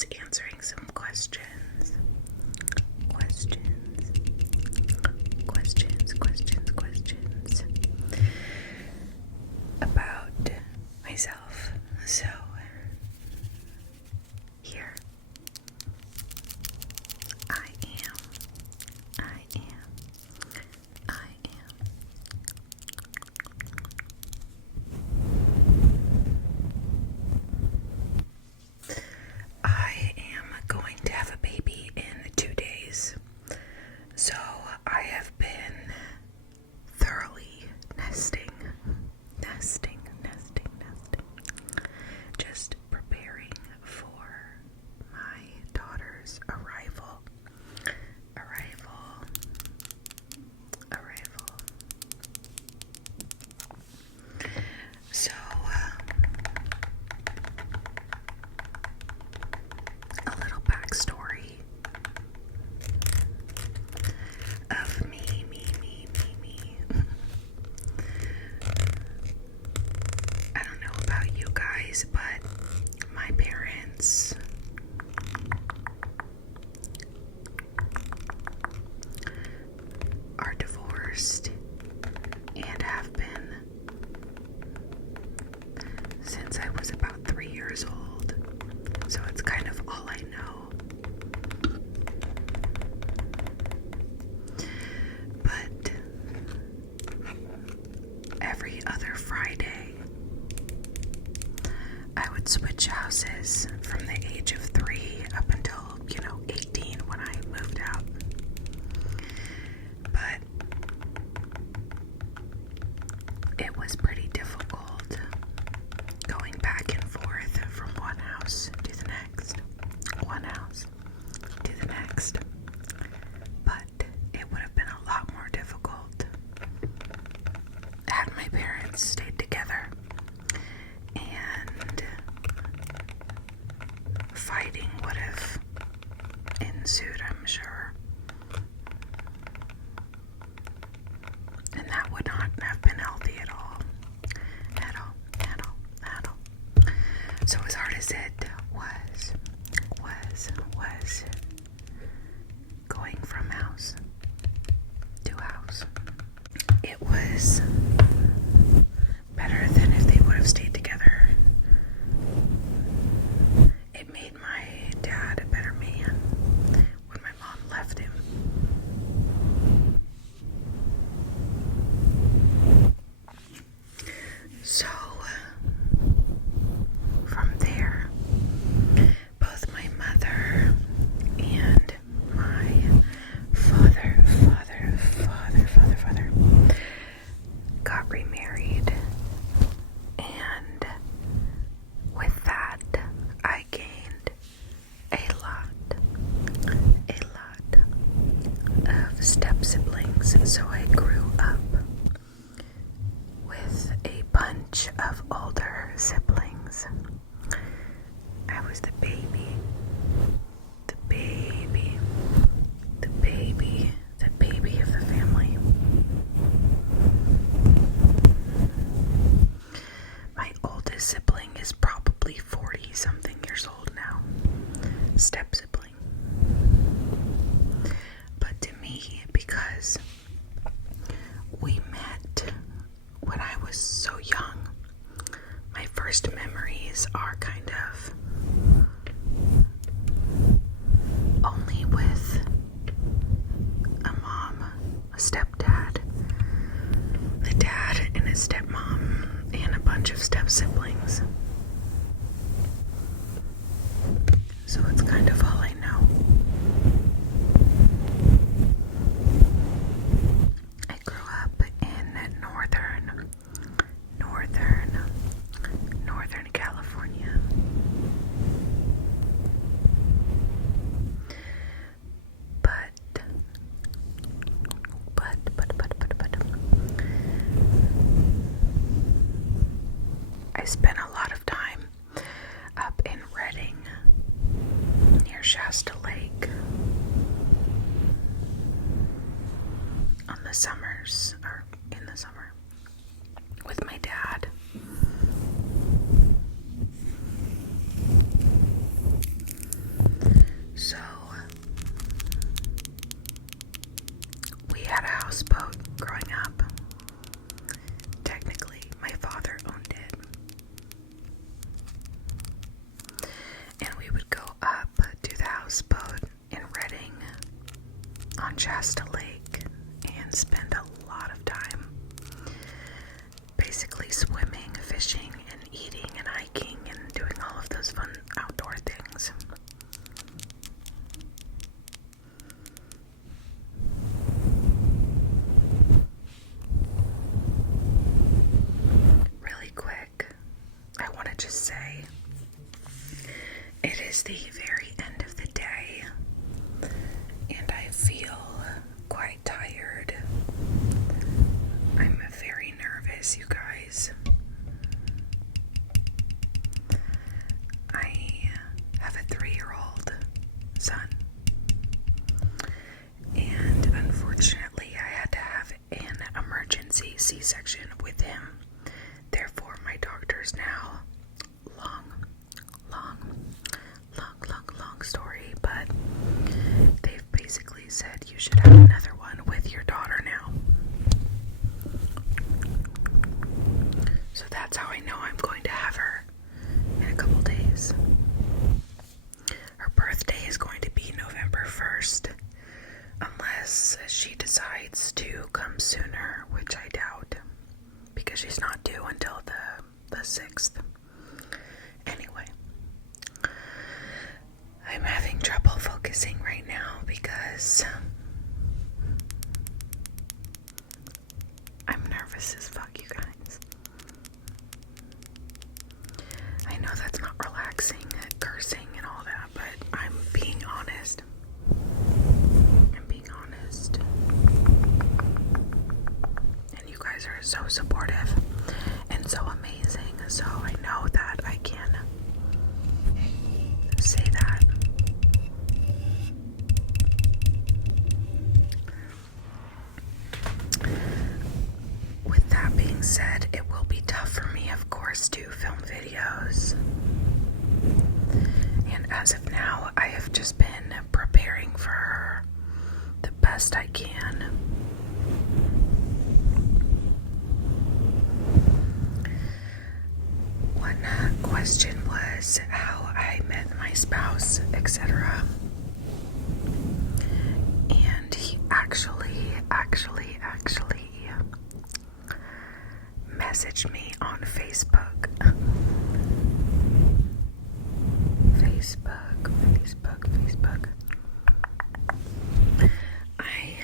was answering some questions about myself. So here I am. I am going to have a baby in 2 days. So I have been thoroughly nesting, just preparing for my daughter's arrival. So, a little backstory of me. I don't know about you guys, but my parents are divorced and have been since I was about 3 years old. So it's kind of all I know. But every other Friday, I would switch houses from the age of 3 up until, 18 when I moved out. But it was pretty difficult going back and forth from one house to the next. But it would have been a lot more difficult had my parents stayed together, and fighting would have ensued, I'm sure. And that would not have been healthy at all. So as hard as it was going from house to house, it was better than if they would have stayed together. It made my dad a better man when my mom left him. So from there, both my mother and my father got remarried, and with that I gained a lot of step siblings. So I grew up with a bunch of older siblings. I was the baby of the family. My oldest sibling is probably 40 something years old now. Step sibling. But to me, because we met when I was so young, my first memories are kind of only with a mom, a stepdad, a dad and a stepmom, and a bunch of step siblings. So it's kind of all I know. I grew up in northern California. But I spent a lot of Sunday. It is the very end of the day, and I feel quite tired. I'm very nervous, you guys. I have a 3-year-old son, and unfortunately I had to have an emergency C-section with him. Therefore, my doctors now, long story, but they've basically said you should have another one with your daughter now. So that's how I know I'm going to have her in a couple days. Her birthday is going to be November 1st, unless she decides to come sooner, which I doubt, because she's not due until the 6th. Anyway, I'm having trouble focusing right now because I'm nervous as fuck, you guys. I know that's not relaxing, cursing and all that, but I'm being honest. And you guys are so supportive and so amazing, so I know that I can say that. With that being said, it will be tough for me, of course, to film videos. And as of now, I have just been preparing for her the best I can. One question was how I met my spouse, etc. And he actually messaged me on Facebook. Facebook. I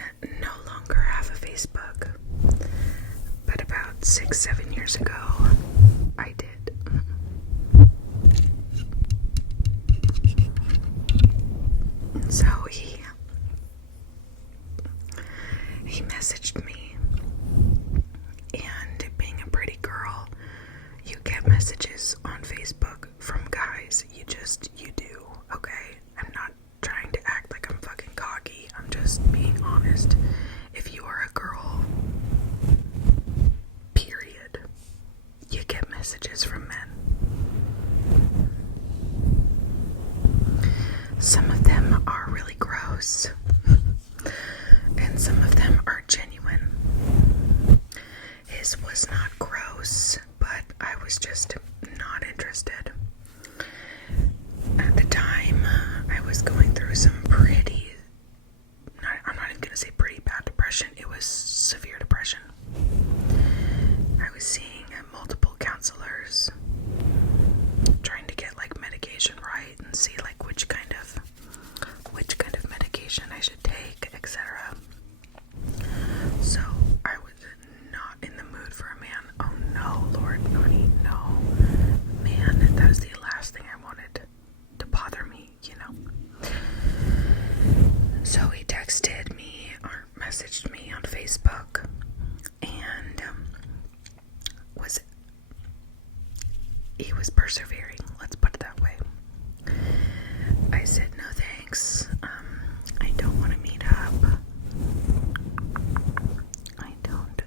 no longer have a Facebook, but about 6-7 years ago, I did. So he messaged me, and being a pretty girl, you get messages on Facebook from guys. You do, okay? I'm not trying to act like I'm fucking cocky. I'm just being honest. If you are a girl, period, you get messages from men. Some of them are really gross, and some of them are genuine. His was not gross, but I was just not interested. At the time, I was going through some I'm not even going to say pretty bad depression. It was severe depression. I was seeing multiple counselors, trying to get like medication right and see like which kind of medication I should take, etc. So I was not in the mood for a man. Oh no, Lord, honey, no. Man, that was the last thing I wanted to bother me, you know. So he texted me or messaged me on Facebook, and he was persevering, let's put it that way. I said no thanks. I don't want to meet up. I don't.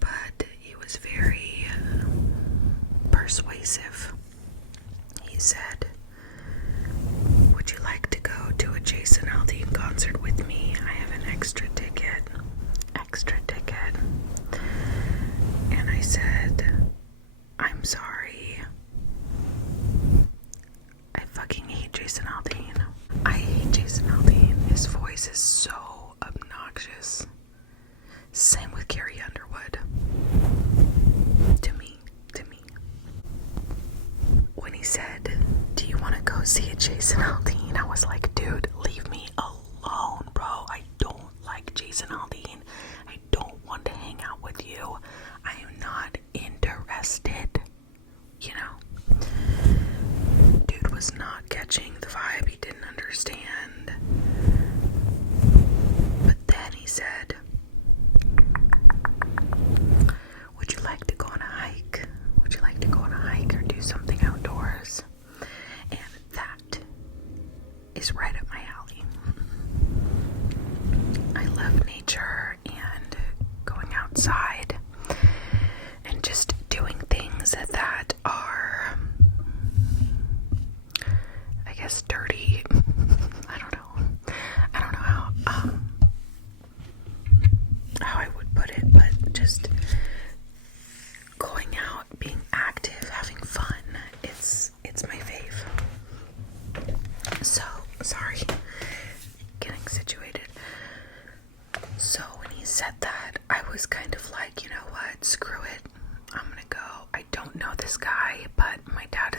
But he was very persuasive. He said, would you like to go to a Jason Aldean concert with me? I have an extra ticket. And I said, I'm sorry. I fucking hate Jason Aldean. I hate Jason Aldean. His voice is so obnoxious. Same with Carrie Underwood. To me. When he said, do you want to go see a Jason Aldean? I was like, dude, leave me alone, bro. I don't like Jason Aldean. I don't want to hang out with you. I am not interested.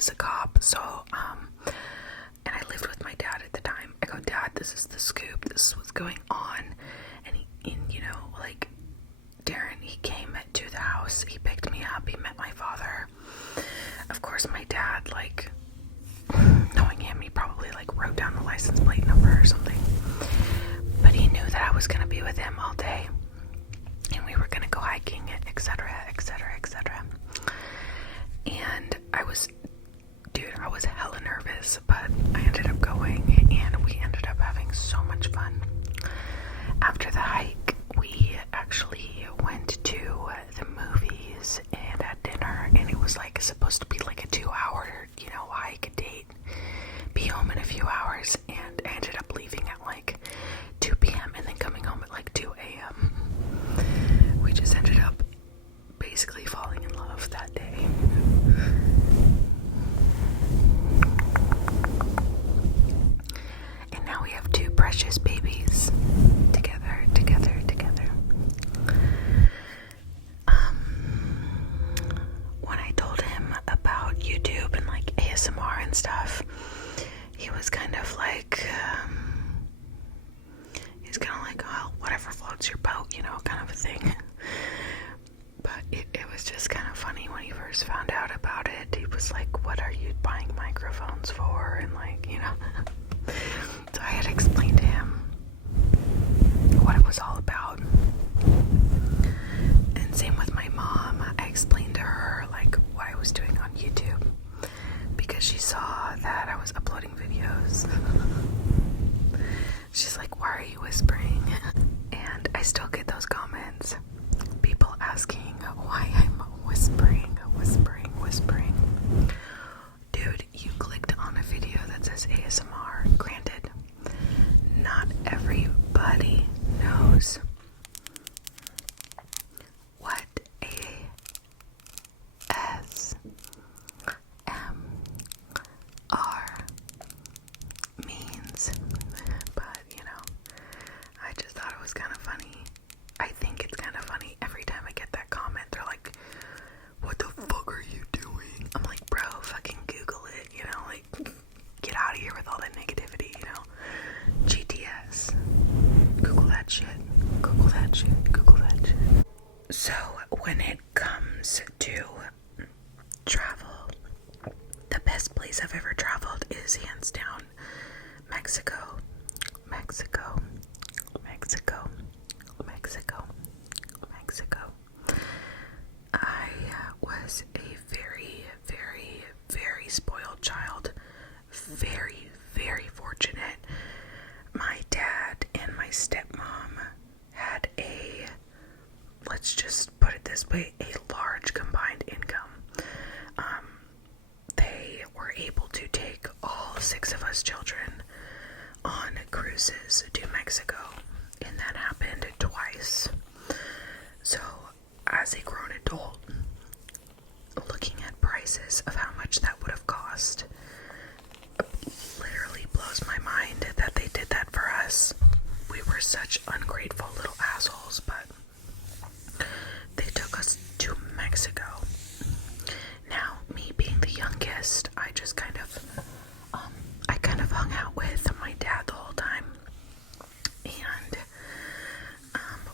was a cop. So, and I lived with my dad at the time. I go, Dad, this is the scoop. This is what's going on. And like, Darren, he came to the house. He picked me up. He met my father. Of course, my dad, like, knowing him, he probably, like, wrote down the license plate number or something. But he knew that I was going to be with him all day. And we were going to go hiking, etc., etc., etc. And I was hella nervous, but I ended up going, and we ended up having so much fun. After the hike, we actually went to the movies and had dinner, and it was like supposed to be like a 2-hour, hike, date, be home in a few hours, and I ended up leaving at like 2 p.m. and then coming home at like 2 a.m. We just ended up basically falling in love that day. And now we have 2 precious babies together. When I told him about YouTube and like ASMR and stuff, he was kind of like, oh, whatever floats your boat, kind of a thing. But it was just kind of funny when he first found out about it. He was like, what are you buying microphones for? And like, so I had explained to him what it was all about. And same with my mom. I explained to her like what I was doing on YouTube, because she saw that I was uploading videos. She's like, why are you whispering? And I still get those comments. People asking why I'm whispering. Dude, you clicked on a video that says ASMR. Granted, not everybody knows what ASMR means, but I just thought it was kind of funny. I think it's kind of funny. Every time I get that comment, they're like, what the fuck are you doing? I'm like, bro, fucking Google it, like, get out of here with all that negativity, GTS. Google that shit. So, when it comes to travel, the best place I've ever traveled is hands down Mexico. I was a very, very, very spoiled child. Very, very fortunate. My dad and my stepmom had let's just put it this way, a large combined income. They were able to take all 6 of us children on cruises to Mexico, and that happened twice. So, as a grown adult, looking at prices of how much that would have cost literally blows my mind that they did that for us. We were such ungrateful little assholes, but they took us to Mexico. Now, me being the youngest, I just kind of hung out with my dad the whole time. And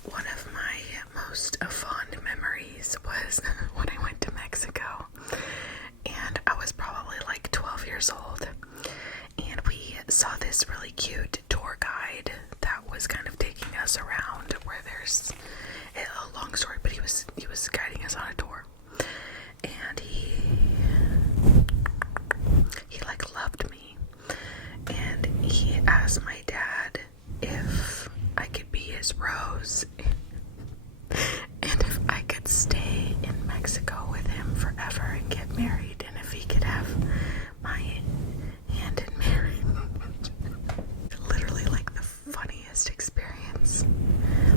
one of my most fond memories was when I went to Mexico. And I was probably like 12 years old. And we saw this really cute tour guide that was kind of taking us around, where there's a long story, but he was guiding us on a tour. And he like loved me, and he asked my dad if I could be his rose and if I could stay in Mexico with him forever and get married, and if he could have my hand in marriage. Literally like the funniest experience.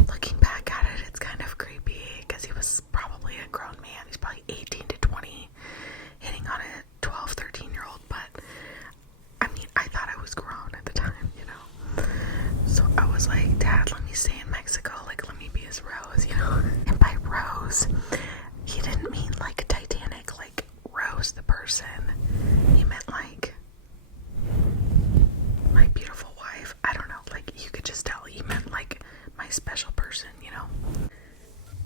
Looking back at it, it's kind of creepy because he was probably a grown man. He's probably 18 to 20, hitting on a 12, 13-year-old, but I mean, I thought I was grown at the time, So I was like, Dad, let me stay in Mexico, like, let me be his rose, And by rose, he didn't mean like Titanic, like Rose the person. special person, you know.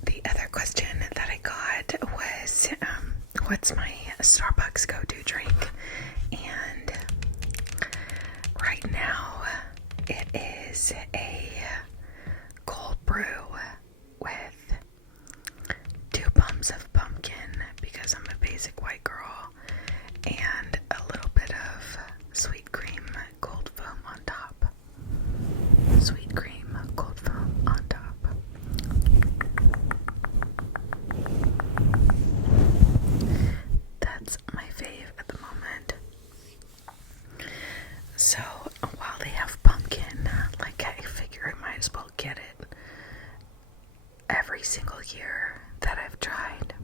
The other question that I got was, what's my Starbucks go-to drink? And right now, it is a cold brew with 2 pumps of pumpkin, because I'm a basic white girl, and a little bit of sweet cream cold foam on top. Sweet cream cold foam on top. That's my fave at the moment. So while they have pumpkin, like, I figure I might as well get it every single year that I've tried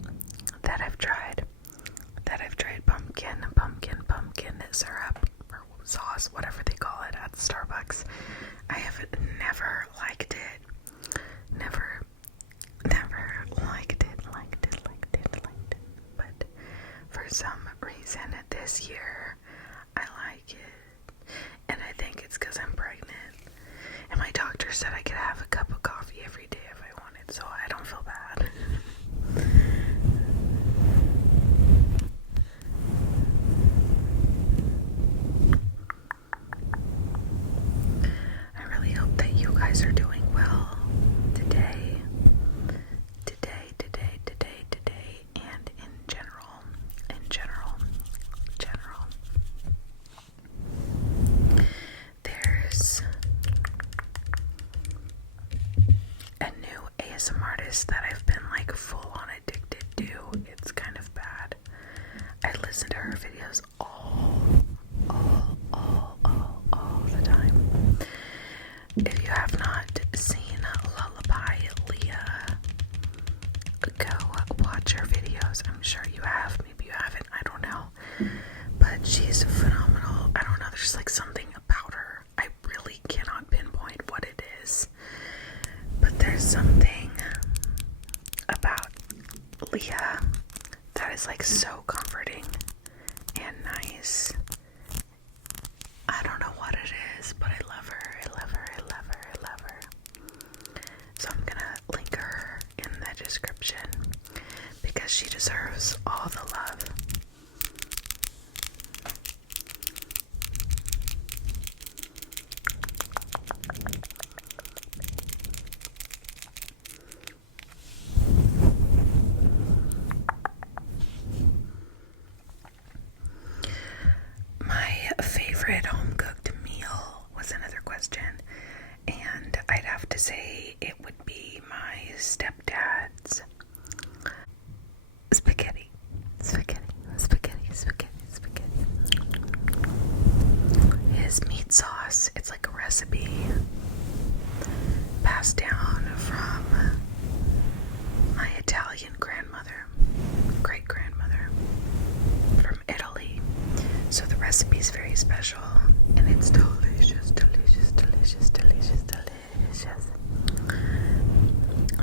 pumpkin syrup or sauce, whatever they call it at Starbucks. I have never liked it. Never liked it. But for some reason this year, I like it. And I think it's because I'm pregnant. And my doctor said I could have a cup of coffee every day if I wanted, so I don't feel bad. I really hope that you guys are doing well today, and in general. There's a new ASMR artist that I've been like full on addicted to. It's kind of bad. I listen to her videos all the time. If you have not seen Lullaby Leah, go watch her videos. I'm sure you have. Maybe you haven't. I don't know. But she's phenomenal. I don't know. There's like something about her. I really cannot pinpoint what it is. But there's something about Leah that is like so comforting and nice. I don't know what it is, but I love her. So I'm gonna link her in the description because she deserves all the love. My favorite home-cooked meal was another question, and I'd have to say it would be my stepdad's spaghetti. His meat sauce, it's like a recipe passed down from my Italian grandmother, great-grandmother from Italy. So the recipe is very special, and it's delicious.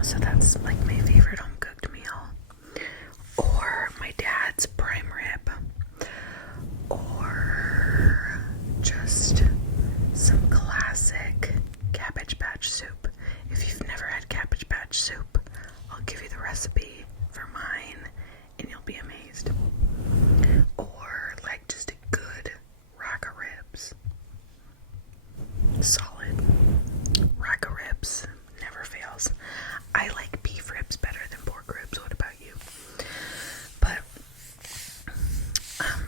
So that's like my favorite home-cooked meal. Or my dad's prime rib. Or just some classic Cabbage Patch soup. If you've never had Cabbage Patch soup, I'll give you the recipe for mine, and you'll be amazed. Or like just a good rack of ribs. Solid rack of ribs. Never fails. I like beef ribs better than pork ribs. What about you? But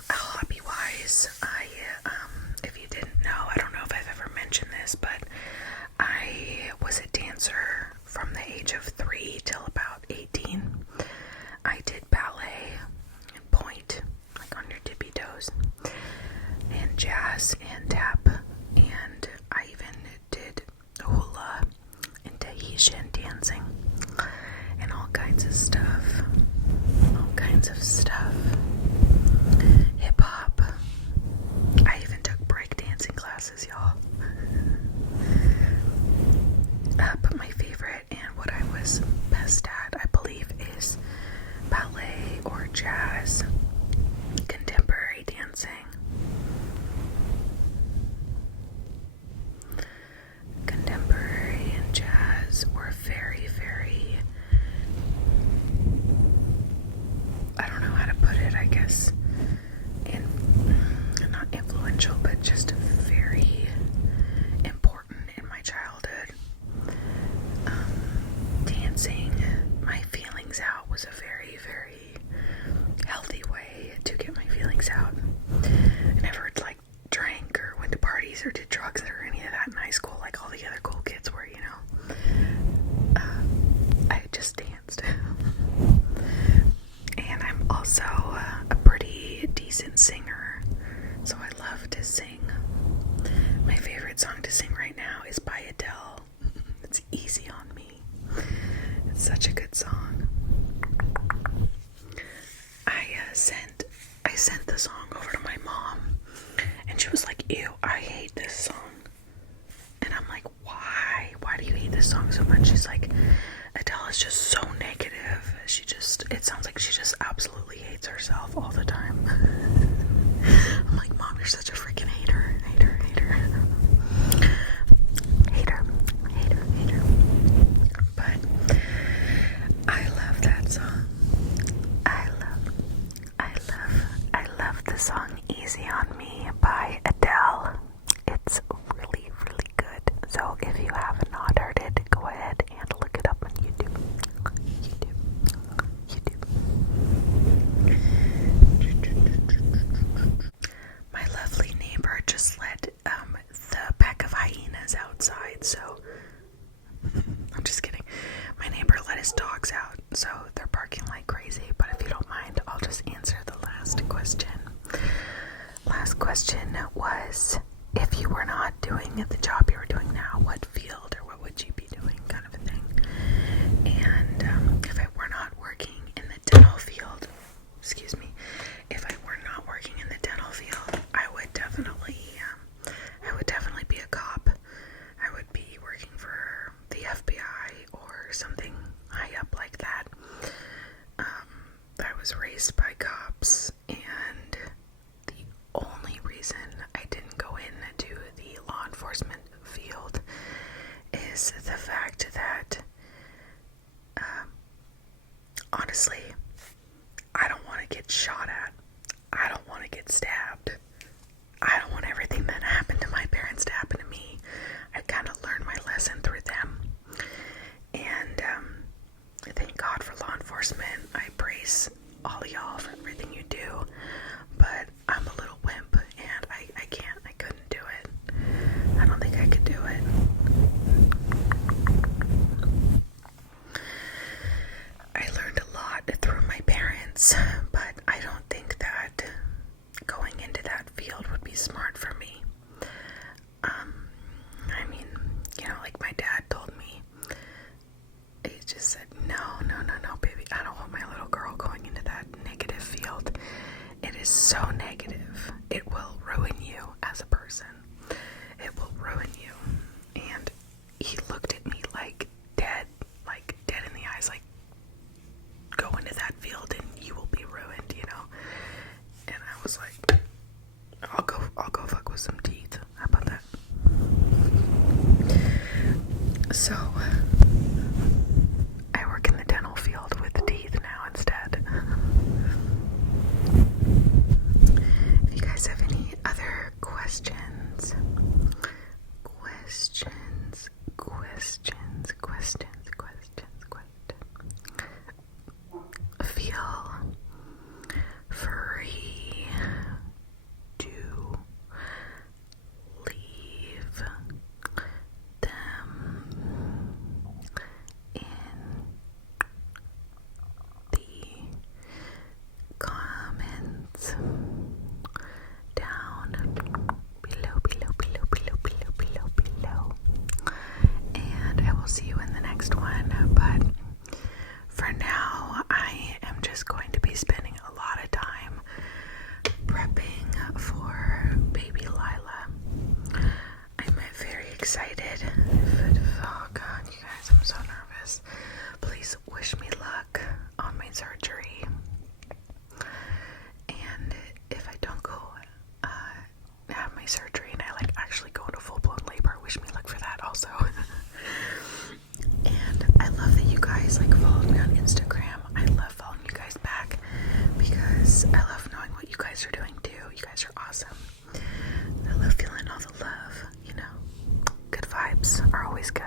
hobby-wise, if you didn't know, I don't know if I've ever mentioned this, but I was a dancer from the age of 3 till about 18. I did ballet and point, like on your tippy toes, and jazz and tap, and I even did hula and Tahitian dancing and all kinds of stuff. Hip hop. I even took break dancing classes, y'all. But my favorite and what I was best at, I believe, is ballet or jazz, contemporary dancing. Contemporary and jazz decent singer, so I love to sing. My favorite song to sing right now is by Adele. It's Easy on Me. It's such a good song. I sent the song over to my mom, and she was like, ew, I hate this song. And I'm like, why? Why do you hate this song so much? She's like, Adele is just so negative. It sounds like she just absolutely hates herself all the time. I'm like, Mom, you're such a freaking hater. But I love that song. I love the song Easy on Me by Adele. It's really, really good. So if you have not heard it, go ahead and look it up on YouTube. My lovely neighbor just let the pack of hyenas outside, so I'm just kidding. My neighbor let his dogs out, so they're barking like crazy. But if you don't mind, I'll just answer the last question. Last question was, if you were not doing the job you're doing now, what field or what would you be doing, kind of a thing. And if I were not working in the dental field, I would definitely be a cop. I would be working for the FBI or something high up like that. I was raised by cops, and the only reason I didn't go into the law enforcement field is the fact that honestly, I don't want to get shot at. I don't want to get stabbed. I don't want everything that happened to my parents to happen to me. I kind of learned my lesson through them. And thank God for law enforcement. I praise all of y'all for everything you do. But I'm a little wimp, and I couldn't do it. I don't think I could do it. I learned a lot through my parents, but I don't think that going into that field would be smart for me. I mean, like my dad told me, he just said, no, baby, I don't want my little girl going into that negative field. It is so negative. It will ruin you as a person. It will ruin you. And he looked at me like dead in the eyes, like, go into that field and you will be ruined, And I was like, I'll go fuck with some teeth. How about that? So I work in the dental field with teeth now instead. If you guys have any other questions, feel free to leave them in the comments down below. And I will see you in the next one. But for now, I am just going to be spending a lot of time prepping for baby Lila. I'm very excited. Oh God, you guys, I'm so nervous. Please wish me luck on my surgery. And if I don't go have my surgery and I actually go into full-blown labor, wish me luck for that also. And I love that you guys followed me on Instagram. I love following you guys back because I love knowing what you guys are doing too. You guys are awesome. I love feeling all the love, Good vibes are always good.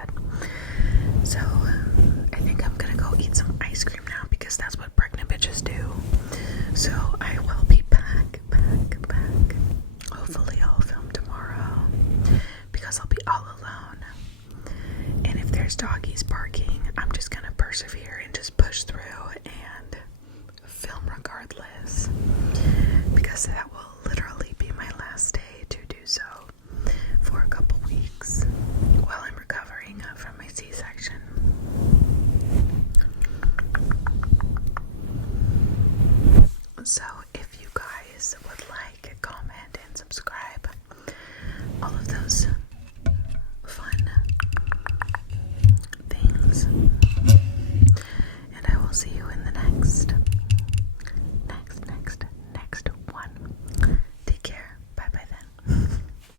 So I think I'm gonna go eat some ice cream now because that's what pregnant bitches do. So I will be back. Hopefully I'll film tomorrow because I'll be all alone. And if there's doggies barking, I'm just gonna persevere and just push through and film regardless. Because that